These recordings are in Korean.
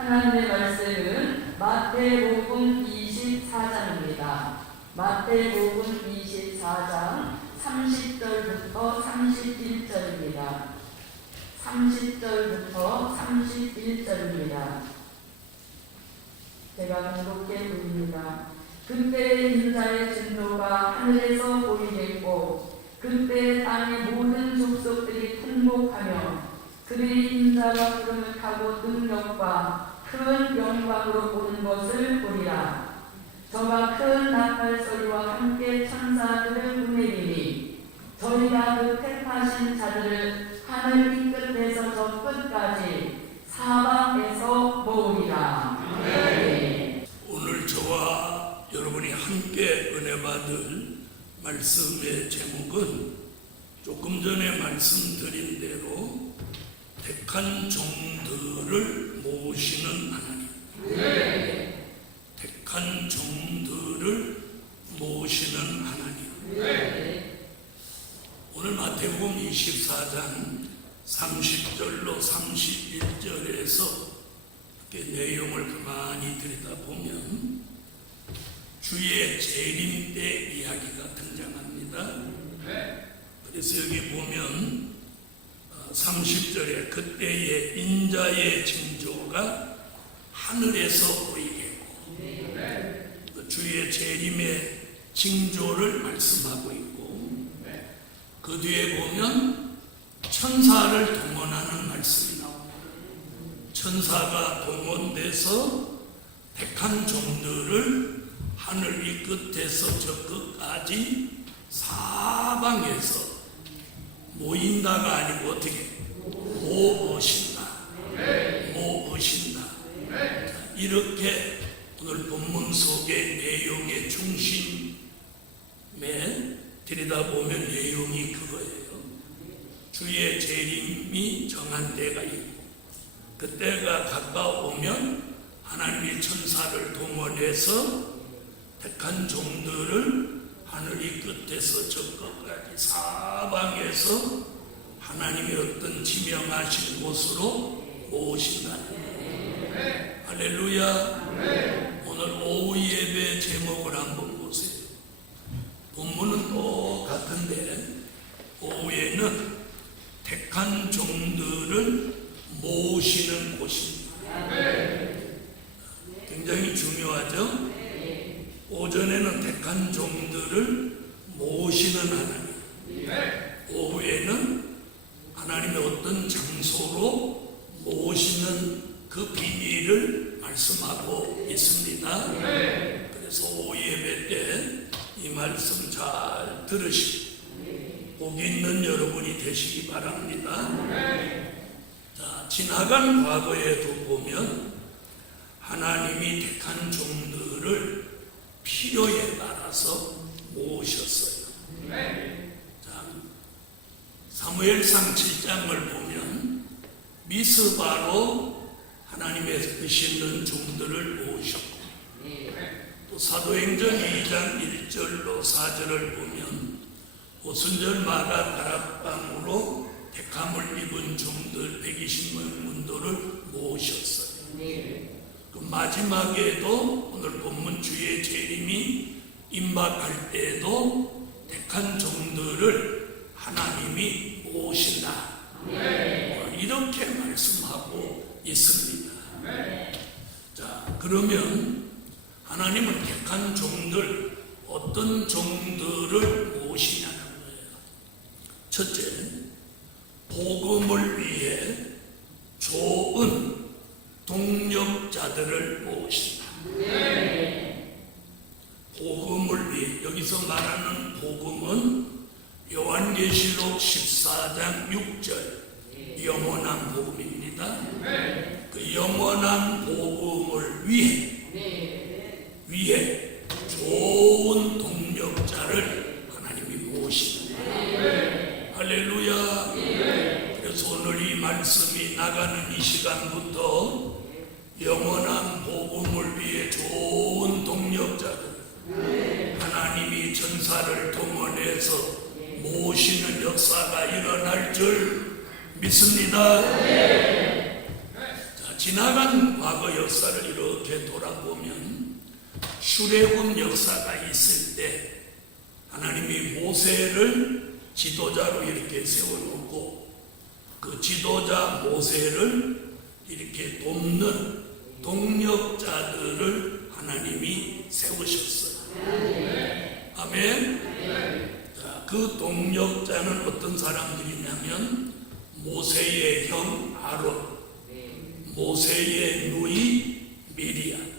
하나님의 말씀은 마태복음 24장입니다. 마태복음 24장 30절부터 31절입니다. 30절부터 31절입니다. 제가 공독해 봅니다. 그때 인자의 진노가 하늘에서 보이겠고 그때 땅의 모든 족속들이 통곡하며 그들이 인자가 구름을 타고 능력과 큰 영광으로 오는 것을 보리라. 저가 큰 나팔 소리와 함께 천사들을 보내리니 저희가 그 택하신 자들을 하늘 이 끝에서 저 끝까지 사방에서 모으리라. 네. 오늘 저와 여러분이 함께 은혜 받을 말씀의 제목은 조금 전에 말씀드린 대로 택한 종들을 모으시는 하나님. 네. 택한 종들을 모으시는 하나님. 네. 오늘 마태복음 24장 30절로 31절에서 이렇게 내용을 가만히 들여다보면 주의 재림 때 이야기가 등장합니다. 그래서 여기 보면 30절에 그때의 인자의 징조가 하늘에서 보이겠고, 주의 재림의 징조를 말씀하고 있고, 그 뒤에 보면 천사를 동원하는 말씀이 나옵니다. 천사가 동원돼서 택한 종들을 하늘 이 끝에서 저 끝까지 사방에서 모인다가 아니고 어떻게 모으신다. 모으신다. 이렇게 오늘 본문 속의 내용의 중심에 들여다보면 내용이 그거예요. 주의 재림이 정한 때가 있고 그때가 가까우면 하나님의 천사를 동원해서 택한 종들을 하늘 이 끝에서 저 끝까지 사방에서 하나님의 어떤 지명하신 곳으로 모으신다. 할렐루야. 오늘 오후 예배 제목을 한번 보세요. 본문은 똑같은데 오후에는 택한 종들을 모으시는 곳입니다. 굉장히 중요하죠? 오전에는 택한 종들을 모으시는 하나님, 오후에는 하나님의 어떤 장소로 모으시는 그 비밀을 말씀하고 있습니다. 그래서 오후 예배 때 이 말씀 잘 들으시고 복 있는 여러분이 되시기 바랍니다. 자, 지나간 과거에도 보면 하나님이 택한 종들을 필요에 따라서 모으셨어요. 자, 사무엘상 7장을 보면 미스바로 하나님의 쓰시는 종들을 모으셨고 또 사도행전 2장 1절로 4절을 보면 오순절 마가 다락방으로 택함을 입은 종들 120문도를 모으셨어요. 그 마지막에도 오늘 본문 주의 재림이 임박할 때에도 택한 종들을 하나님이 모으신다. 이렇게 말씀하고 있습니다. 자, 그러면 하나님은 택한 종들, 어떤 종들을 모으시냐는 거예요. 첫째, 복음을 위해 좋은 동력자들을 모으신다. 복음을 위해, 여기서 말하는 복음은 요한계시록 14장 6절 영원한 복음입니다. 그 영원한 복음을 위해 좋은 동력자를 하나님이 모으신다. 할렐루야. 그래서 오늘 이 말씀이 나가는 이 시간부터 영원한 복음을 위해 좋은 동력자들, 하나님이 천사를 동원해서 모으시는 역사가 일어날 줄 믿습니다. 자, 지나간 과거 역사를 이렇게 돌아보면 출애굽 역사가 있을 때 하나님이 모세를 지도자로 이렇게 세워놓고 그 지도자 모세를 이렇게 돕는 동력자들을 하나님이 세우셨어요. 아멘. 자, 그 동력자는 어떤 사람들이냐면 모세의 형 아론, 모세의 누이 미리암,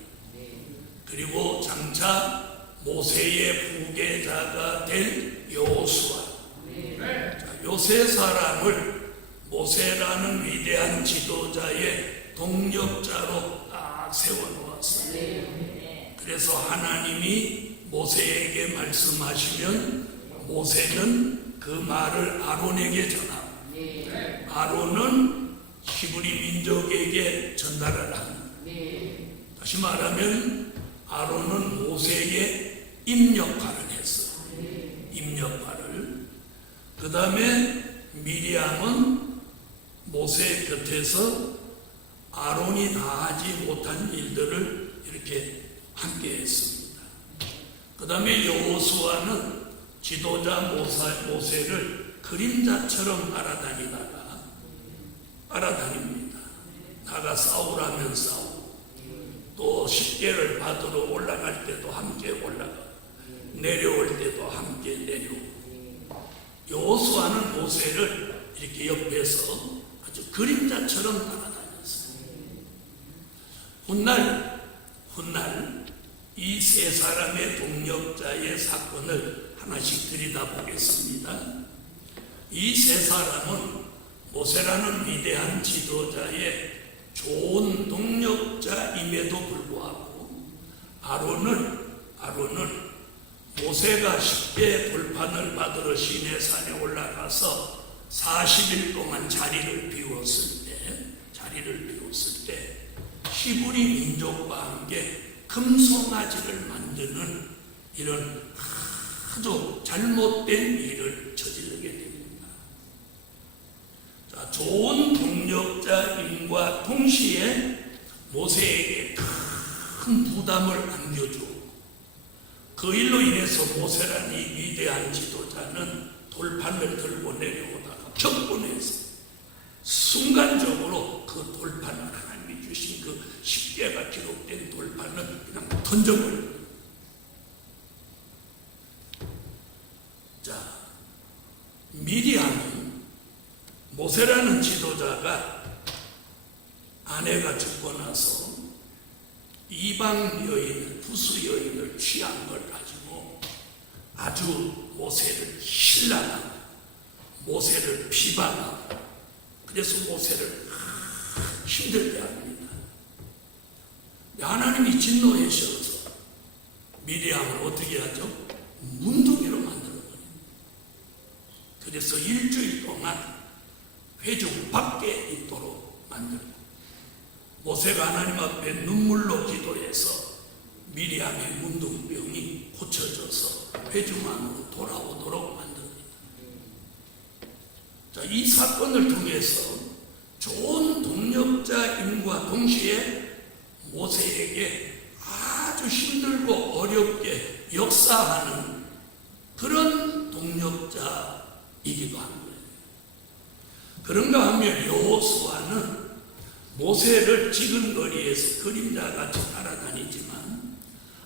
그리고 장차 모세의 후계자가 될 여호수아. 요 세 사람을 모세라는 위대한 지도자의 동력자로 딱 세워놓았어요. 그래서 하나님이 모세에게 말씀하시면 모세는 그 말을 아론에게 전하고 아론은 히브리 민족에게 전달을 합니다. 다시 말하면 아론은 모세에게 임역할을 했어요. 임역할을. 그 다음에 미리암은 모세 곁에서 아론이 다 하지 못한 일들을 이렇게 함께 했습니다. 그 다음에 여호수아는 지도자 모세를 그림자처럼 따라다닙니다. 나가 싸우라면 싸우고 또 십계를 받으러 올라갈 때도 함께 올라가고 내려올 때도 함께 내려오고. 여호수아는 모세를 이렇게 옆에서 아주 그림자처럼 따라다녔어요. 훗날 이 세 사람의 동력자의 사건을 하나씩 들여다보겠습니다. 이 세 사람은 모세라는 위대한 지도자의 좋은 동력자임에도 불구하고 아론은 모세가 쉽게 돌판을 받으러 시내산에 올라가서 40일 동안 자리를 비웠을 때 히브리 민족과 함께 금송아지를 만드는 이런 아주 잘못된 일을 저지르게 됩니다. 자, 좋은 동력자임과 동시에 모세에게 큰 부담을 안겨주고 그 일로 인해서 모세라는 이 위대한 지도자는 돌판을 들고 내려오다가 격분해서 순간적으로 그 돌판을 하나님이 주신 그 십계가 기록된 돌판을 그냥 던져버립니다. 자, 미리암은 모세라는 지도자가 아내가 죽고 나서 이방 여인, 부수 여인을 취한 걸 가지고 아주 모세를 신랑하고 모세를 비방하고 그래서 모세를 힘들게 합니다. 하나님이 진노하셔서 미리암을 어떻게 하죠? 문둥이로 만들어버립니다. 그래서 일주일 동안 회중 밖에 있도록 만듭니다. 모세가 하나님 앞에 눈물로 기도해서 미리암의 문둥병이 고쳐져서 회중 안으로 돌아오도록 만듭니다. 자, 이 사건을 통해서 좋은 동력자임과 동시에 모세에게 아주 힘들고 어렵게 역사하는 그런 동력자이기도 한 거예요. 그런가 하면 여호수아는 모세를 지근거리에서 그림자같이 따라다니지만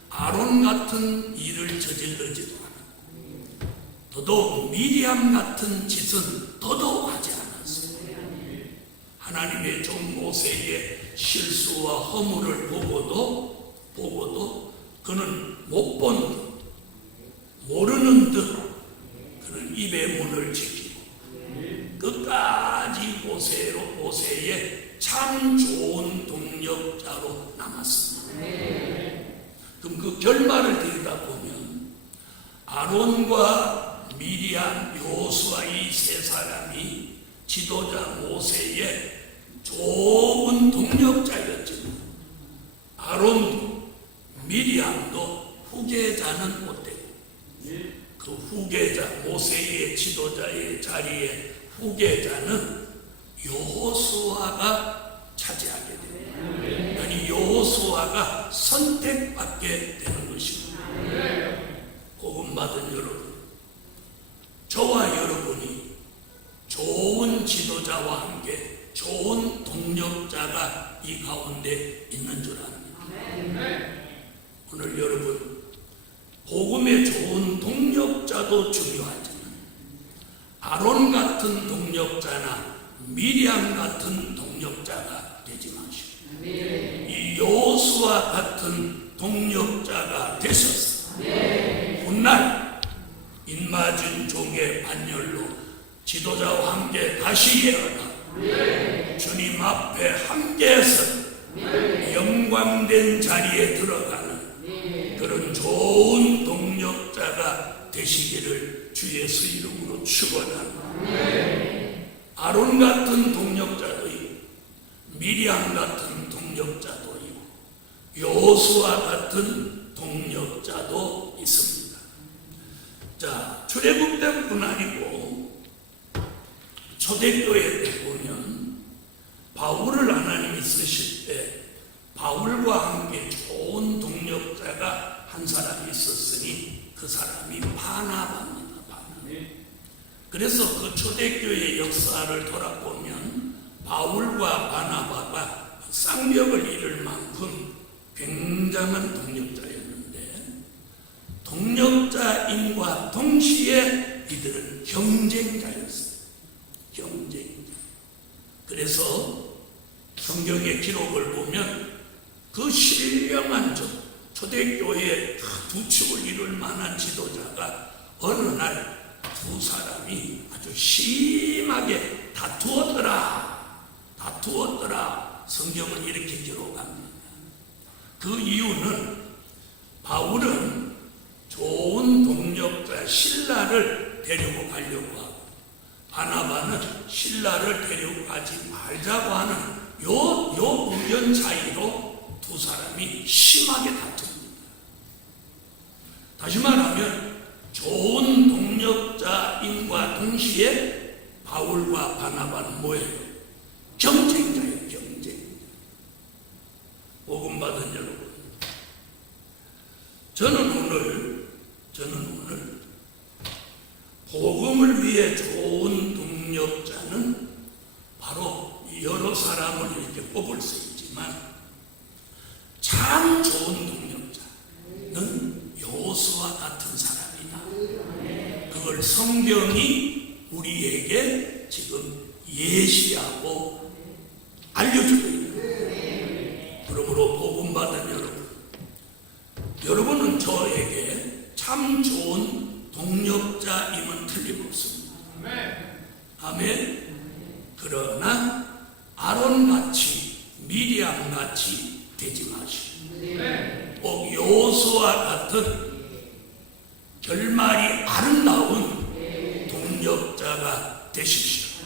아론 같은 일을 저질러지도 않았고 더더욱 미리암 같은 짓은 더더욱 하지 않았어요. 하나님의 종 모세의 실수와 허물을 보고도 그는 못 본 듯 모르는 듯 그는 입의 문을 지키고 끝까지 모세의 참 좋은 동력자로 남았습니다. 그럼 그 결말을 들여다보면 아론과 미리암, 여호수아 이 세 사람이 지도자 모세의 좋은 동력자였지만 아론도 미리암도 후계자는 못되고 그 후계자 모세의 지도자의 자리에 후계자는 여호수아가 차지하게 됩니다. 아니 여호수아가 선택받게 되는 것입니다. 복음 받은 여러분, 저와 여러분이 좋은 지도자와 함께 좋은 동력자가 이 가운데 있는 줄 압니다. 오늘 여러분, 복음의 좋은 동력자도 중요하지만 아론 같은 동력자나 미리암 같은 동력자가 되지 마시고 이 여호수아 같은 동력자가 되셔서 훗날 인마준 종의 반열로 지도자와 함께 다시 예언하고 주님 앞에 함께해서 영광된 자리에 들어가는 그런 좋은 동력자가 되시기를 주 예수 이름으로 축원합니다. 아론 같은 동력자도 있고 미리암 같은 동력자도 있고 여호수아 같은 동력자도 있습니다. 자, 출애굽 때뿐 아니고 초대교회 때 보면 바울을 하나님이 쓰실 때 바울과 함께 좋은 동력자가 한 사람이 있었으니 그 사람이 바나바입니다. 그래서 그 초대교회의 역사를 돌아보면 바울과 바나바가 쌍벽을 이룰 만큼 굉장한 동력자였는데 동력자인과 동시에 이들은 경쟁자였어요. 경쟁자. 그래서 성경의 기록을 보면 그 신령한 초대교회의 두 축을 이룰 만한 지도자가 어느 날 두 사람이 아주 심하게 다투었더라. 성경은 이렇게 기록합니다. 그 이유는 바울은 좋은 동력자 신라를 데리고 가려고 하고 바나바는 신라를 데리고 가지 말자고 하는 요 의견 차이로 두 사람이 심하게 다툽니다. 다시 말하면 좋은 동력자인과 동시에 바울과 바나바는 뭐예요? 경쟁자예요. 경쟁자. 복음 받은 여러분, 저는 오늘 복음을 위해 좋은 동력자는 바로 여러 사람을 이렇게 뽑을 수 있지만 참 좋은 동력자는 여호수아 같은 사람이다. 그걸 성경이 우리에게 지금 예시하고 알려주고 있는. 그러므로 복음 받은 여러분은 저에게 참 좋은 동력자임은 틀림없습니다. 아멘. 그러나 아론같이 미리암같이 되지 마시고 꼭 여호수아 같은 결말이 아름다운 동력자가 되십시오.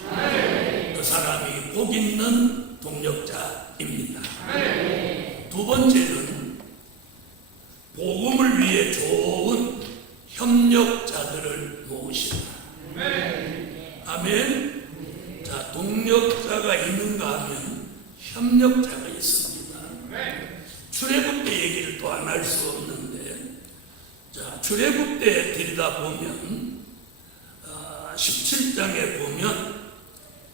그 사람이 복 있는 동력자입니다. 두 번째는 복음을 위해 좋은 협력자들을 모으신다. 아멘. 자, 동력자가 있는가 하면 협력자가 있습니다. 출애굽 때 얘기를 또 안 할 수 없는데, 자, 출애굽 때 들여다보면 17장에 보면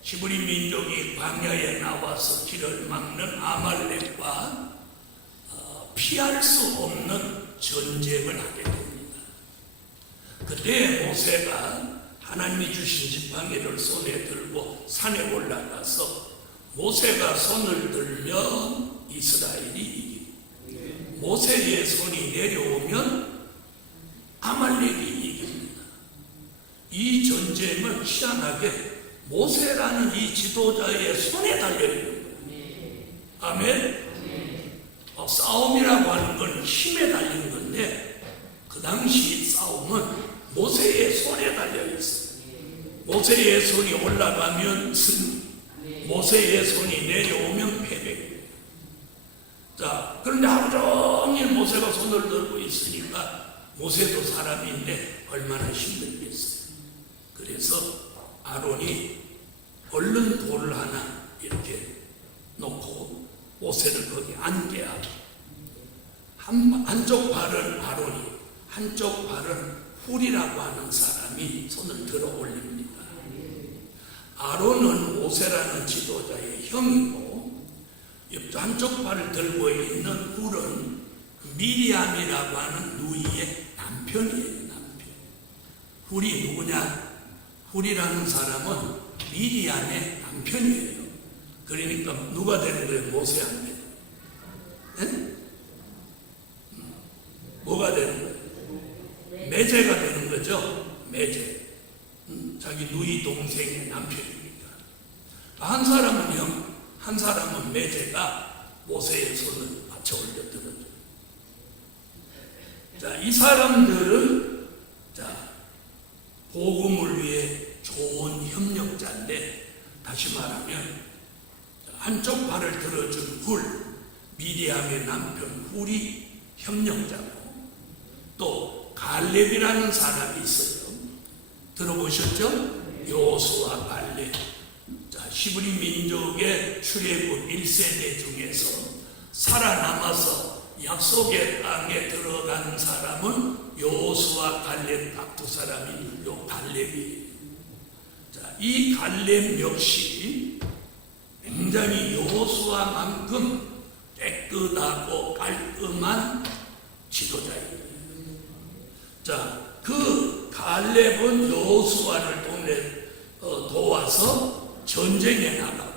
히브리 민족이 광야에 나와서 길을 막는 아말렉과 피할 수 없는 전쟁을 하게 됩니다. 그때 모세가 하나님이 주신 지팡이를 손에 들고 산에 올라가서 모세가 손을 들면 이스라엘이 이기고 모세의 손이 내려오면 아말렉이 이깁니다. 이 전쟁은 희한하게 모세라는 이 지도자의 손에 달려있는 거예요. 아멘. 싸움이라고 하는 건 힘에 달린 건데 그 당시 싸움은 모세의 손에 달려있어요. 모세의 손이 올라가면 승리, 모세의 손이 내려오면 패배. 자, 그런데 하루 종일 모세가 손을 들고 있으니까 모세도 사람인데 얼마나 힘들겠어요. 그래서 아론이 얼른 돌을 하나 이렇게 놓고 모세를 거기 앉게 하고 한쪽 발은 아론이, 한쪽 발은 훌이라고 하는 사람이 손을 들어 올립니다. 아론은 모세라는 지도자의 형이고, 한쪽 발을 들고 있는 훌은 미리암이라고 하는 누이의 남편이에요. 남편. 훌이 누구냐? 훌이라는 사람은 미리암의 남편이에요. 그러니까 누가 되는 거예요? 모세한테. 네? 뭐가 되는 거예요? 매제가 되는 거죠. 매제. 자기 누이 동생의 남편이니까. 한 사람은 형, 한 사람은 매제가 모세의 손을 받쳐 올려들어요. 자, 이 사람들은 복음을 위해 좋은 협력자인데, 다시 말하면 한쪽 발을 들어준 훌, 미리암의 남편 훌이 협력자고, 또 갈렙이라는 사람이 있어요. 들어보셨죠? 여호수아 갈렙. 자, 히브리 민족의 출애굽 1세대 중에서 살아남아서 약속의 땅에 들어간 사람은 여호수아 갈렙 딱 두 사람이 요 갈렙이에요. 자, 이 갈렙 역시 굉장히 여호수아만큼 깨끗하고 깔끔한 지도자입니다. 자, 그 갈렙은 여호수아를 도와서 전쟁에 나가고,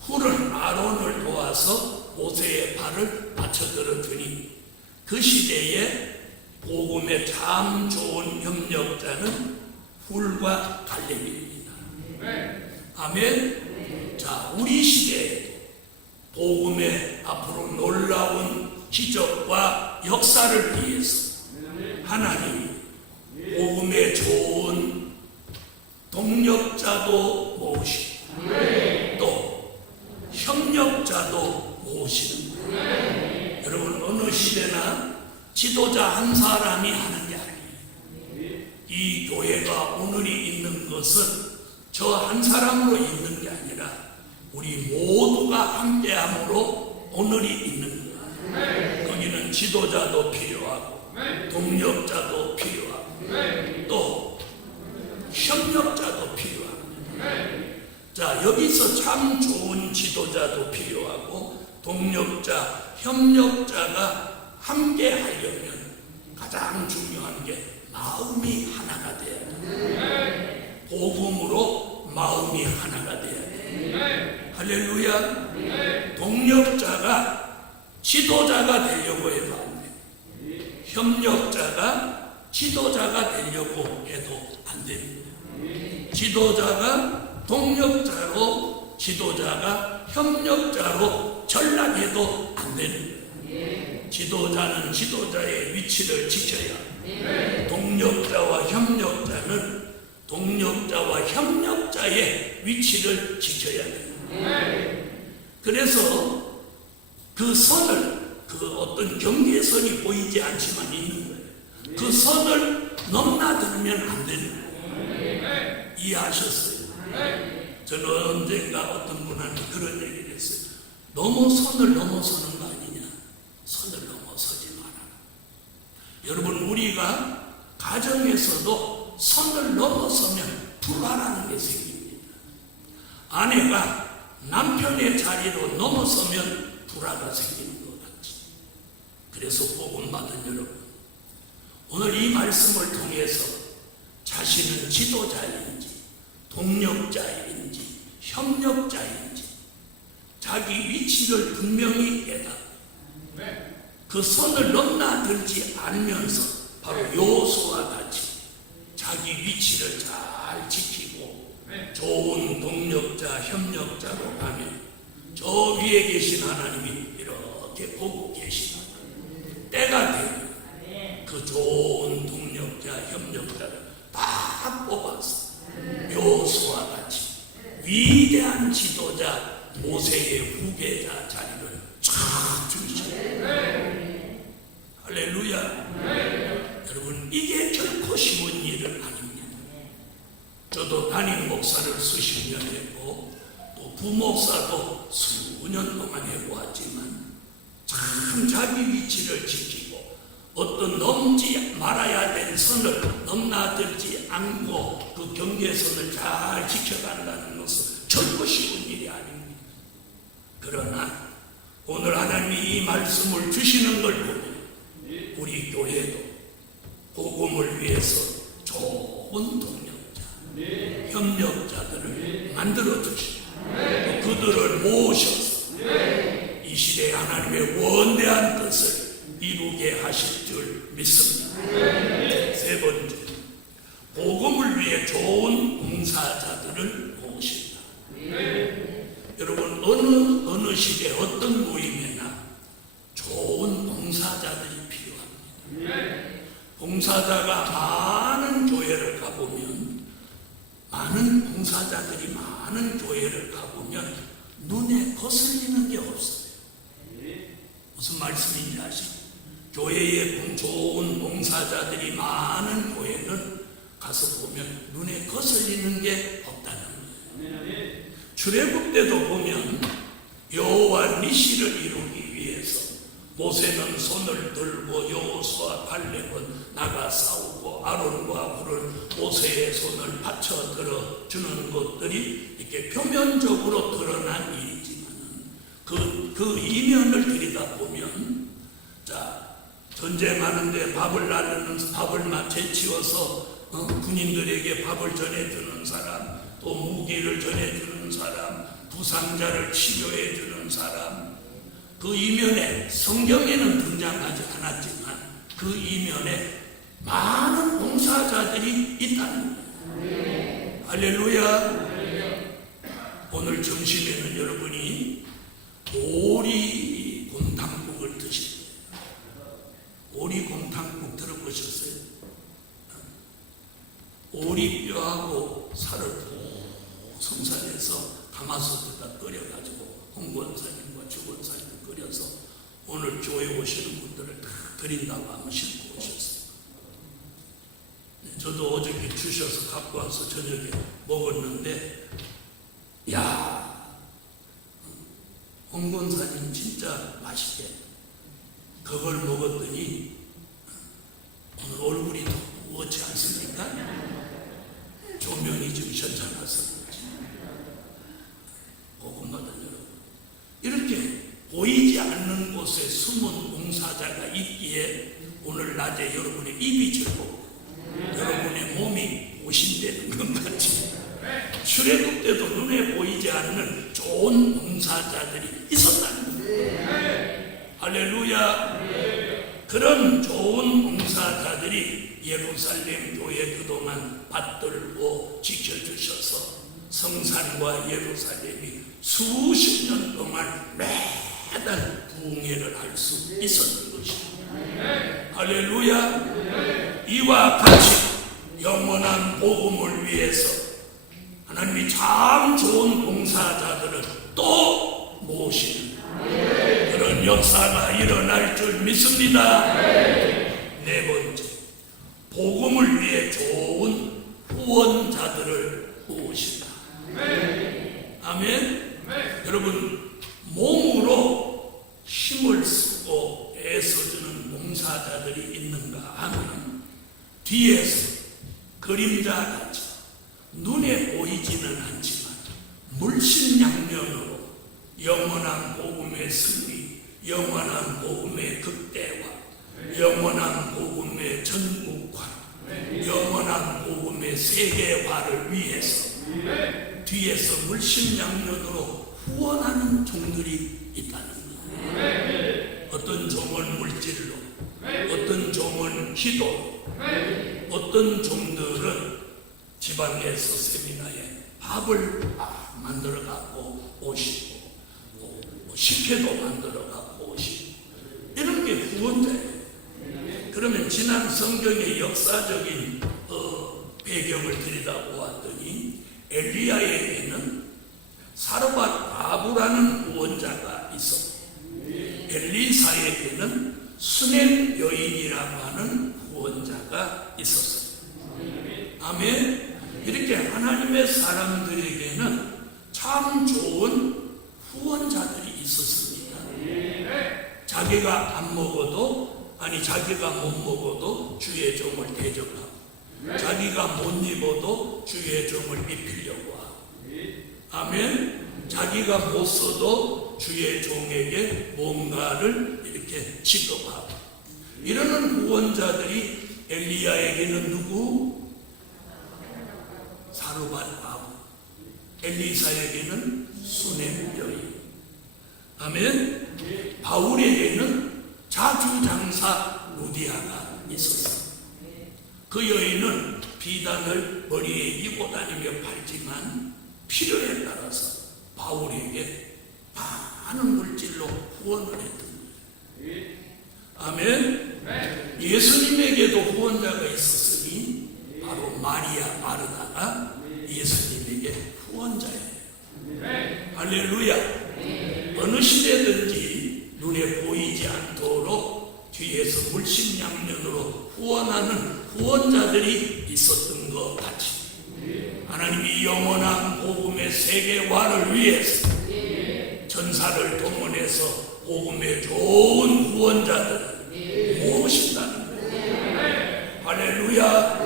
훌은 아론을 도와서 모세의 발을 받쳐들어 주니, 그 시대에 복음의 참 좋은 협력자는 훌과 갈렙입니다. 아멘. 자, 우리 시대에 복음의 앞으로 놀라운 기적과 역사를 위해서 하나님이 복음의 좋은 동력자도 모으시고, 또 협력자도 모으시는 거예요. 여러분, 어느 시대나 지도자 한 사람이 하는 게 아니에요. 이 교회가 오늘이 있는 것은 저 한 사람으로 있는 게 아니라 우리 모두가 함께함으로 오늘이 있는 거예요. 거기는 지도자도 필요하고, 동력자도 필요하고, 또 협력자도 필요합니다. 자, 여기서 참 좋은 지도자도 필요하고, 동력자, 협력자가 함께 하려면 가장 중요한 게 마음이 하나가 돼야 돼요. 복음으로 마음이 하나가 돼야 돼요. 할렐루야. 동력자가 지도자가 되려고 해도 안 돼요. 협력자가 지도자가 되려고 해도 안 됩니다. 지도자가 동력자로, 지도자가 협력자로 전락해도 안 됩니다. 지도자는 지도자의 위치를 지켜야 합니다. 동력자와 협력자는 동력자와 협력자의 위치를 지켜야 돼요. 그래서 그 선을, 그 어떤 경계선이 보이지 않지만 있는 거예요. 그 선을 넘나들면 안 되는 거예요. 이해하셨어요? 저는 언젠가 어떤 분한테 그런 얘기를 했어요. 너무 선을 넘어서는 거 아니냐? 선을 넘어서지 마라. 여러분, 우리가 가정에서도 선을 넘어서면 불화라는 게 생깁니다. 아내가 남편의 자리로 넘어서면 불화가 생기는 것 같지. 그래서 복음 받은 여러분, 오늘 이 말씀을 통해서 자신은 지도자인지 동력자인지 협력자인지 자기 위치를 분명히 깨닫고 그 선을 넘나들지 않으면서 바로 여호수아와 같이 자기 위치를 잘 지키고 좋은 동력자, 협력자로 가면 저 위에 계신 하나님이 이렇게 보고 계시는 때가 되면 그 좋은 동력자, 협력자를 다 뽑아서 여호수아와 같이 위대한 지도자 모세의 후계자 자리를 쫙 주시죠. 할렐루야. 여러분, 이게 결코 쉬운 일은 아닙니다. 저도 담임 목사를 수십 년 했고 또 부목사도 수년 동안 해보았지만 참 자기 위치를 지키고 어떤 넘지 말아야 될 선을 넘나들지 않고 그 경계선을 잘 지켜간다는 것은 결코 쉬운 일이 아닙니다. 그러나 오늘 하나님이 이 말씀을 주시는 걸 보면 우리 교회도 복음을 위해서 좋은 동력자, 협력자들을 만들어 주시고 또 그들을 모셔서 이 시대에 하나님의 원대한 뜻을 이루게 하실 줄 믿습니다. 세 번째, 복음을 위해 좋은 봉사자들을 모신다. 여러분 어느 시대 어떤 모임에나 좋은 봉사자들이 필요합니다. 봉사자가 많은 교회를 가보면 많은 봉사자들이 많은 교회를 가보면 눈에 거슬리는 게 없어요. 무슨 말씀인지 아시죠? 교회에 좋은 봉사자들이 많은 교회는 가서 보면 눈에 거슬리는 게 없다는 거예요. 출애굽 때도 보면 여호와 니시를 이루기 위해서 모세는 손을 들고 여호수아 칼렙은 나가 싸우고 아론과 훌은 모세의 손을 받쳐 들어주는 것들이 이렇게 표면적으로 드러난 일이지만 그 이면을 들여다보면 자 전쟁하는데 밥을 채치워서 군인들에게 밥을 전해주는 사람, 또 무기를 전해주는 사람, 부상자를 치료해주는 사람, 그 이면에 성경에는 등장하지 않았지만 그 이면에 많은 봉사자들이 있다는 거예요. 할렐루야. 오늘 점심에는 여러분이 오리곰탕국을 드실 거예요. 오리곰탕국 들어보셨어요? 오리뼈하고 살을 성산해서 가마솥에다 끓여가지고 홍권사님과 주권사님 끓여서 오늘 교회 오시는 분들을 다 드린다고 하면 싣고 오셨어요. 저도 어저께 주셔서 갖고 와서 저녁에 먹었는데 야 홍권사님 진짜 맛있게 그걸 먹었더니 오늘 얼굴이 더 부었지 않습니까? 조명이 좀 현찮아서 복음받은 여러분, 이렇게 보이지 않는 곳에 숨은 봉사자가 있기에 오늘 낮에 여러분의 입이 즐겁고 여러분의 몸이 보신다는 것 같이 출애굽 때도 눈에 보이지 않는 좋은 봉사자들이 있었다는 거예요. 할렐루야. 그런 좋은 봉사자들이 예루살렘 교회 그동안 받들고 지켜주셔서 성산과 예루살렘이 수십 년 동안 매달 부흥회를 할 수 있었던 것입니다. 할렐루야. 이와 같이 영원한 복음을 위해서 하나님이 참 좋은 봉사자들을 또 모시는 그런 역사가 일어날 줄 믿습니다. 네 번째, 복음을 위해 좋은 후원자들을 모으신다. 아멘. 여러분, 몸으로 힘을 쓰고 애써주는 봉사자들이 있는가 하면 뒤에서 그림자같이 눈에 보이지는 않지만 물심양면으로 영원한 복음의 승리, 영원한 복음의 극대화, 영원한 복음의 전국화, 영원한 복음의 세계화를 위해서 뒤에서 물심양면으로 후원하는 종들이 있다는 거예요. 어떤 종은 물질로, 어떤 종은 기도로, 어떤 종들은 지방에서 세미나에 밥을 만들어 갖고 오시고 식혜도 만들어 갖고 오시고 이런 게 후원자예요. 그러면 지난 성경의 역사적인 배경을 들여다보았더니 엘리야에게는 사르밧 아부라는 후원자가 있었고 엘리사에게는 수넴 여인이라고 하는 후원자가 있었어요. 아멘. 이렇게 하나님의 사람들에게는 참 좋은 후원자들이 있었습니다. 자, 자기가 안 먹어도, 아니 자기가 못 먹어도 주의 종을 대접하고, 자기가 못 입어도 주의 종을 입히려고 하고, 아멘. 자기가 못 써도 주의 종에게 뭔가를 이렇게 지급하고, 이러는 후원자들이 엘리야에게는 누구? 사르밧 아부, 엘리사에게는 수넴 여인, 아멘. 바울에게는 자주장사 루디아가 있었어. 그 여인은 비단을 머리에 이고 다니며 팔지만 필요에 따라서 바울에게 많은 물질로 후원을 했던 거예요. 아멘. 예수님에게도 후원자가 있었으니 바로 마리아 마르다가 예수님에게 후원자예요. 할렐루야. 어느 시대든지 눈에 보이지 않도록 뒤에서 물심양면으로 후원하는 후원자들이 있었던 것 같이, 하나님이 영원한 복음의 세계화를 위해서 전사를 동원해서 복음의 좋은 후원자들을 모으신다는 거예요. 할렐루야.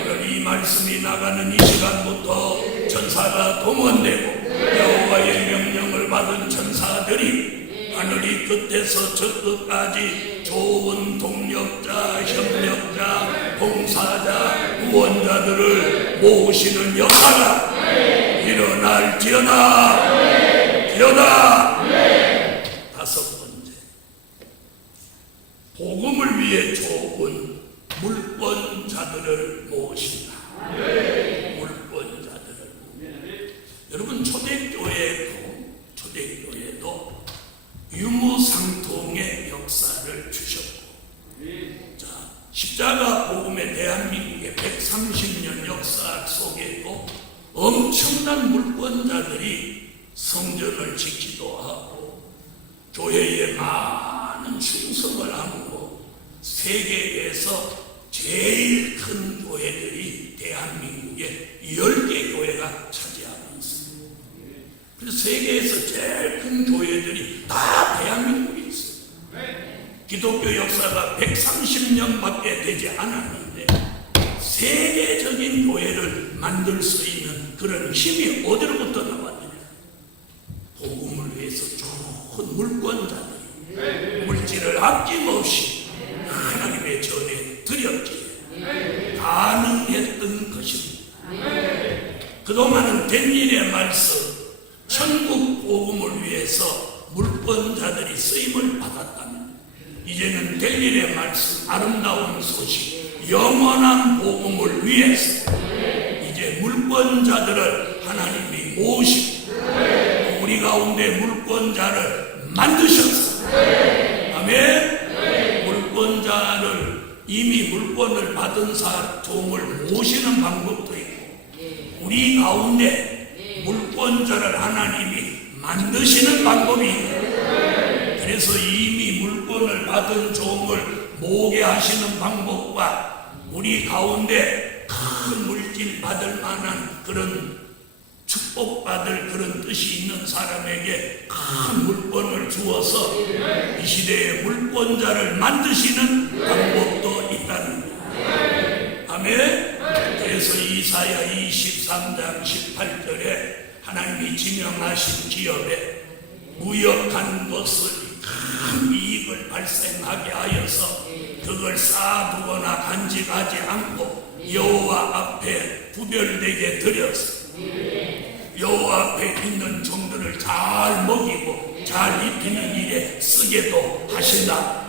오늘 이 말씀이 나가는 이 시간부터 전사가 동원되고 여호와의 명령을 받은 전사들이 하늘이 끝에서 저 끝까지 좋은 동력자, 협력자, 봉사자, 후원자들을 모으시는 역사가 일어날지어다. 일어나. 다섯 번째, 복음을 위해 좋은 물권자들을 모으신다. 물권자들을. 여러분, 초대교회도 유무상통의 역사를 주셨고, 자, 십자가 복음의 대한민국의 130년 역사 속에도 엄청난 물권자들이 성전을 짓기도 하고 교회에 많은 충성을 하고, 세계에서 제일 큰 교회들이 대한민국에 10개 교회가 차지하고 있습니다. 그래서 세계에서 제일 큰 교회들이 다 대한민국에 있어요. 기독교 역사가 130년밖에 되지 않았는데 세계적인 교회를 만들 수 있는 그런 힘이 어디로부터 나왔느냐? 복음을 위해서 좋은 물권자들이 물질을 아낌없이 하나님의 전에 드렸기에 가능했던 것입니다. 그동안은 된 일의 말씀, 천국 복음을 위해서 물권자들이 쓰임을 받았다면, 이제는 될 일의 말씀, 아름다운 소식, 영원한 복음을 위해서 이제 물권자들을 하나님이 모으시고 우리 가운데 물권자를 만드셨어. 아멘. 물권자를, 이미 물권을 받은 종을 모시는 방법도 있고, 우리 가운데 물권자를 하나님이 만드시는 방법이 있고, 그래서 이미 물권을 받은 종을 모으게 하시는 방법과 우리 가운데 큰 물질 받을 만한 그런 축복받을 그런 뜻이 있는 사람에게 큰 물권을 주어서 이 시대의 물권자를 만드시는 방법도 있다는 거예요. 아멘. 그래서 이사야 23장 18절에 하나님이 지명하신 기업에 무역한 것을 큰 이익을 발생하게 하여서 그걸 쌓아두거나 간직하지 않고 여호와 앞에 구별되게 드려서 여호와 앞에 있는 종들을 잘 먹이고 잘 입히는 일에 쓰게도 하신다.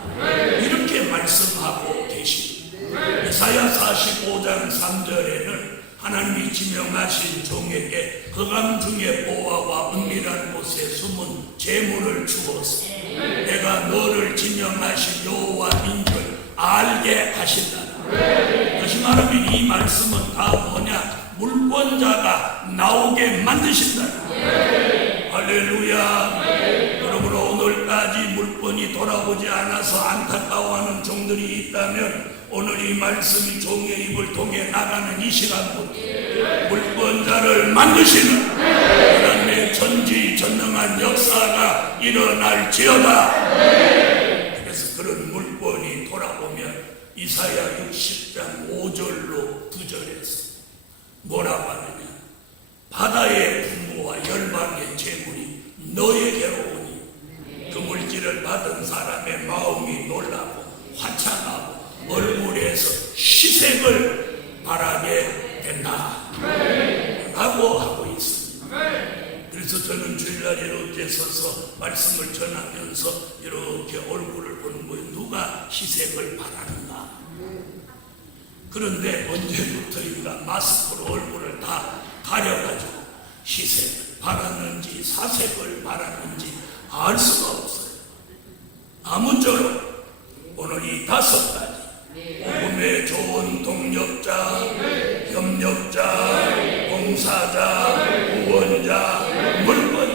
이렇게 말씀하고 계십니다. 이사야 45장 3절에는 하나님이 지명하신 종에게 거감 중에 보화와 은밀한 곳에 숨은 재물을 주어서 내가 너를 지명하신 여호와인 줄 알게 하신다. 다시 말하면 이 말씀은 다 뭐냐? 물권자가 나오게 만드신다. 할렐루야. 여러분, 오늘까지 물권이 돌아오지 않아서 안타까워하는 종들이 있다면 오늘 이 말씀이 종의 입을 통해 나가는 이 시간부터 물권자를 만드시는 하나님의 전지전능한 역사가 일어날지어다. 이사야 60장 5절로 9절에서 뭐라고 하느냐? 바다의 분노와 열방의 재물이 너에게로 오니 그 물질을 받은 사람의 마음이 놀라고 화창하고 얼굴에서 희색을 바라게 된다 라고 하고 있습니다. 그래서 저는 주일날 이렇게 서서 말씀을 전하면서 이렇게 얼굴을 보는 거예요. 누가 희색을 바라는가? 그런데 언제부터인가 마스크로 얼굴을 다 가려가지고 희색을 바라는지 사색을 바라는지 알 수가 없어요. 아무쪼록 오늘 이 5가지 복음의 좋은 동력자, 협력자, 봉사자, 구원자, 물건자.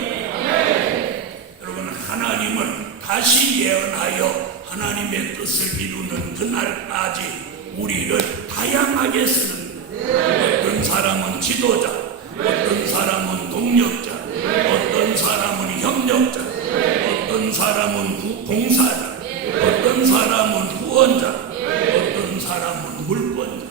여러분, 하나님은 다시 예언하여 하나님의 뜻을 이루는 그날까지 우리를 다양하게 쓰는 거예요. 어떤 사람은 지도자, 어떤 사람은 동력자, 어떤 사람은 협력자, 어떤 사람은 봉사자, 어떤 사람은 구원자, 어떤 사람은 물권자.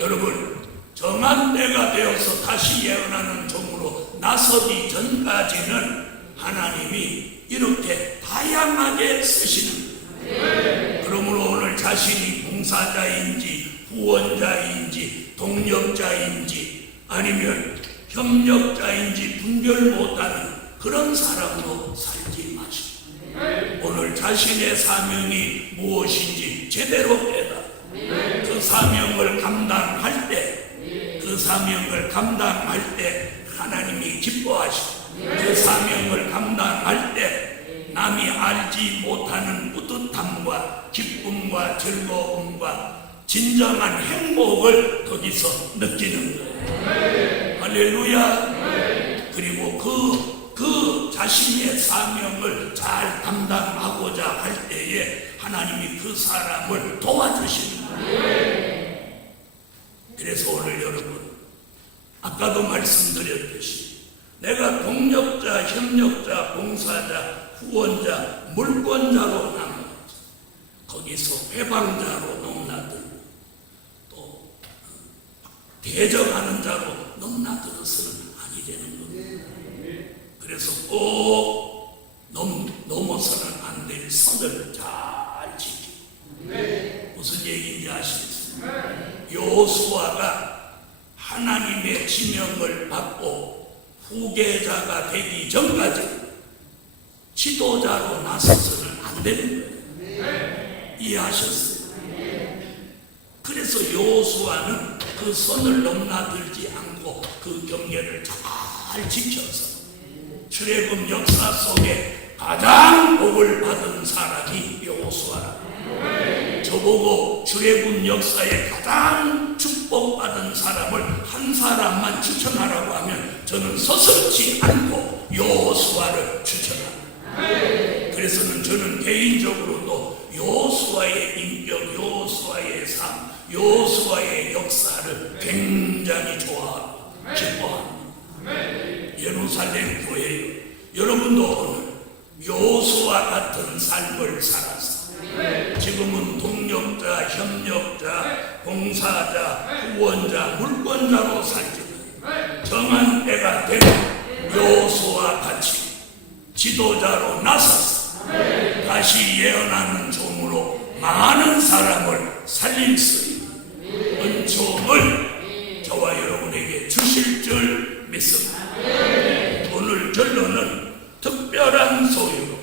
여러분, 정한 때가 되어서 다시 예언하는 종으로 나서기 전까지는 하나님이 이렇게 다양하게 쓰시는 거예요. 그러므로 오늘 자신이 봉사자인지 구원자인지 동력자인지 아니면 협력자인지 분별 못하는 그런 사람으로 살지 마시고 오늘 자신의 사명이 무엇인지 제대로 깨달아 그 사명을 감당할 때 그 사명을 감당할 때 하나님이 기뻐하시고 그 사명을 감당할 때 남이 알지 못하는 뿌듯함과 기쁨과 즐거움과 진정한 행복을 거기서 느끼는 거예요. 할렐루야. 그리고 그 자신의 사명을 잘 감당하고자 할 때에 하나님이 그 사람을 도와주시는 거예요. 그래서 오늘 여러분, 아까도 말씀드렸듯이 내가 동력자, 협력자, 봉사자, 후원자, 물권자로 남았지. 거기서 회방자로 넘나들고 또 대적하는 자로 넘나들어서는 아니 되는 겁니다. 그래서 꼭 넘어서는 안 될 선을 잘 지키고 무슨 얘기인지 아시겠습니까? 여호수아가 하나님의 지명을 받고 후계자가 되기 전까지 지도자로 나서서는 안 되는 거예요. 이해하셨어요? 그래서 여호수아는 그 선을 넘나들지 않고 그 경계를 잘 지켜서 출애굽 역사 속에 가장 복을 받은 사람이 여호수아라. 저보고 출애굽 역사에 가장 축복받은 사람을 한 사람만 추천하라고 하면 저는 서슴지 않고 여호수아를 추천합니다. 그래서는 저는 개인적으로도 여호수아의 인격, 여호수아의 삶, 여호수아의 역사를 굉장히 좋아하고 기뻐합니다. 예루살렘 교회요, 여러분도 오늘 여호수아 같은 삶을 살아서 지금은 동력자, 협력자, 봉사자, 후원자, 물권자로 살지만 정한 때가 되면 여호수아 같이 지도자로 나서서 다시 예언하는 종으로 많은 사람을 살릴 수 있는 은총을 저와 여러분에게 주실 줄 믿습니다. 오늘 결론은 특별한 소유로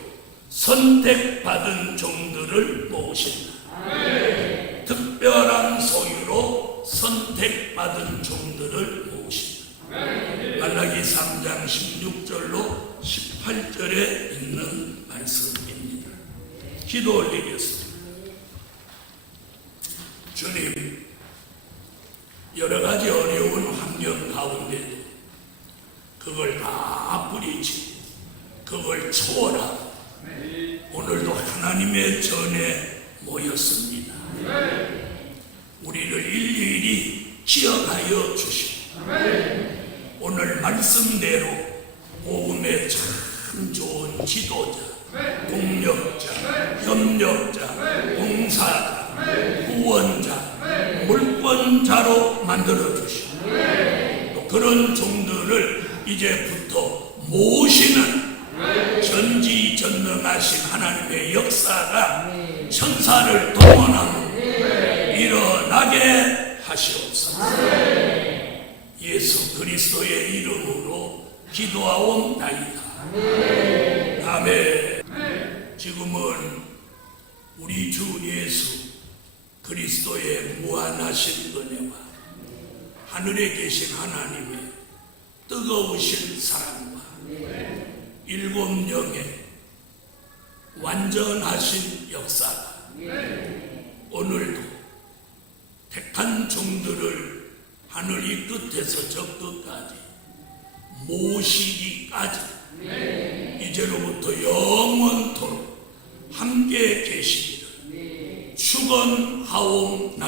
선택받은 종들을 모신다. 특별한 소유로 선택받은 종들을 모신다. 말라기 3장 16절로 18절에 있는 말씀입니다. 기도 올리겠습니다. 주님, 여러 가지 어려운 환경 가운데도 그걸 다 뿌리치고 그걸 초월하고 오늘도 하나님의 전에 모였습니다. 우리를 일일이 기억하여 주시고 오늘 말씀대로 복음의 참 좋은 지도자, 동력자, 협력자, 봉사자, 자로 만들어 주시고 또 그런 종들을 이제부터 모시는 전지전능하신 하나님의 역사가 천사를 동원하고 일어나게 하시옵소서. 예수 그리스도의 이름으로 기도하옵나이다. 아멘. 지금은 우리 주 예수 그리스도의 무한하신 은혜와 하늘에 계신 하나님의 뜨거우신 사랑과 일곱 영의 완전하신 역사가 오늘도 택한 종들을 하늘 이 끝에서 저 끝까지 모시기까지 이제로부터 영원토록 함께 계시기를 축원하옵나이다.